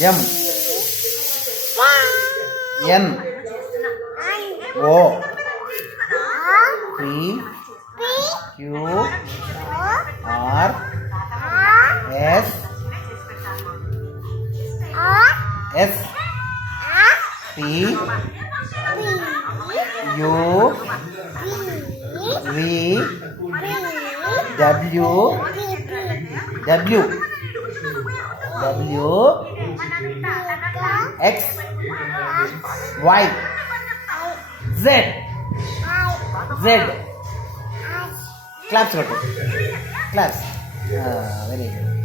M N O P Q R S S T U V W X Y Z Claps. Claps. Very good.